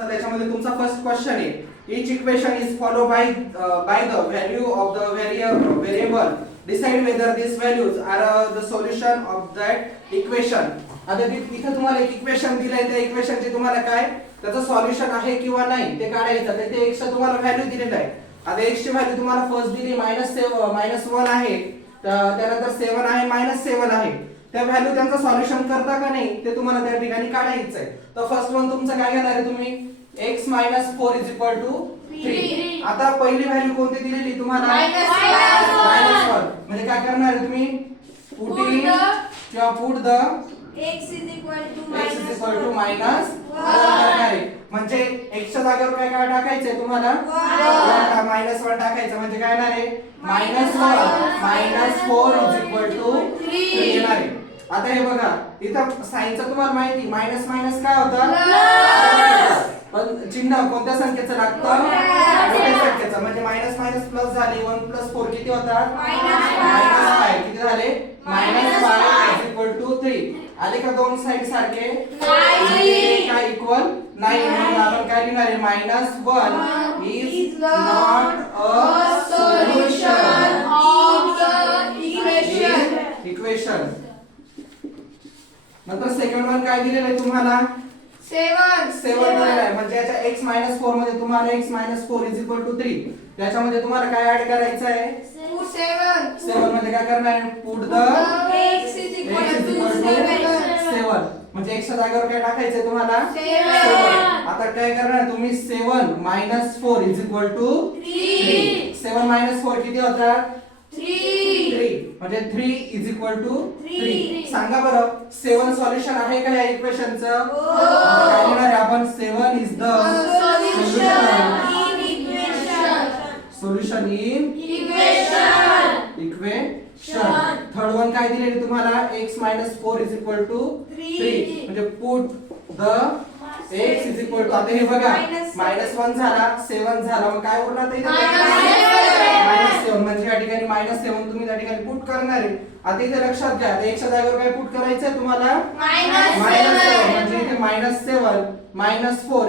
तर त्याच्यामध्ये तुमचा फर्स्ट क्वेश्चन आहे, each equation is followed by the value of the variable, decide whether these values are the solution of that equation. आता इथे तुम्हाला एक इक्वेशन दिलंय, त्या इक्वेशनचे तुम्हाला काय त्याचं सॉल्युशन आहे किंवा नाही ते काढायचं. तर ते x चा तुम्हाला व्हॅल्यू दिलेला आहे. आता x ची व्हॅल्यू तुम्हाला फर्स्ट दिली -1 आहे, त्यानंतर 7 आहे, -7 आहे. त्या व्हॅल्यू त्यांचं सॉल्युशन करता का नाही ते तुम्हाला त्या ठिकाणी काढायचं आहे. तर फर्स्ट वन तुमचं काय घेणार आहे तुम्ही, x - 4 = 3. आता पहिली व्हॅल्यू कोणती दिलेली तुम्हाला -1. म्हणजे काय करणार आहे तुम्ही, पुट द x -1 करणार आहे. म्हणजे x च्या जागेवर काय काय टाकायचंय तुम्हाला, -1 टाकायचं. म्हणजे काय येणार आहे, -1 - 4 = 3 येणार आहे. आता हे बघा इथं साइनचं तुम्हाला माहिती, मायनस मायनस काय होतं, पण चिन्ह कोणत्या संख्येचं लागतं, मोठ्या संख्येचं. म्हणजे मायनस मायनस प्लस झाले, 1 + 4 किती होतात, -5. किती झाले, -5 = 3. आले का दोन साइड सारखे, काय इक्वल नाही. म्हणून आपण काय लिहिणार आहे, -1 is not a solution of the equation. नंतर सेकंड वन काय दिलेलं आहे तुम्हाला, 7 दिलेलं आहे. म्हणजे याच्या x - 4 मध्ये तुम्हाला x - 4 = 3. त्याच्यामध्ये तुम्हाला काय ऍड करायचं आहे, 7 मध्ये काय करणार आहे, पुट द x = 7. म्हणजे x च्या जागेवर काय टाकायचंय तुम्हाला, 7. आता काय करणार तुम्ही, 7 - 4 = 3. 7 - 4 किती होतात, 3. म्हणजे 3 = 3. सांगा बरं 7 सॉल्युशन आहे का या इक्वेशनचं, काय लिहिणार आहे आपण, 7 is the solution in equation. Third one काय दिलेली तुम्हाला, x - 4 = 3. म्हणजे पुट द x = आता हे बघा -1 झाला, 7 झाला, मग काय उरणार इथे, -7. म्हणजे या ठिकाणी -7 तुम्ही त्या ठिकाणी पुट करणार आहे. आता इथे लक्षात घ्या, आता x च्या जागेवर काय पुट करायचंय तुम्हाला, -7. म्हणजे इथे -7 - 4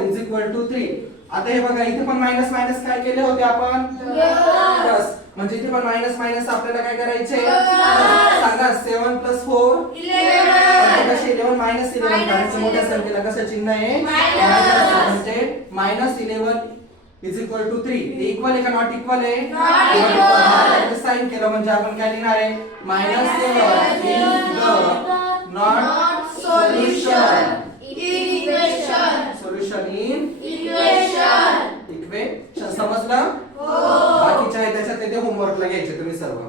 = 3. आता हे बघा इथे पण मायनस मायनस काय केले होते आपण, प्लस. म्हणजे इथे पण मायनस मायनस आपल्याला काय करायचे, सांगा 7 + 4 कसे 11 - 11 कारण मोठ्या संख्येला कसं चिन्ह आहे, म्हणजे -11 = 3. इक्वल आहे का नॉट इक्वल आहे, साइन केलं म्हणजे आपण काय लिहिणार आहे, -7 is the not solution in equation. समजलं, बाकीच्या आहे त्याच्यात ते होमवर्कला घ्यायचे तुम्ही सर्व.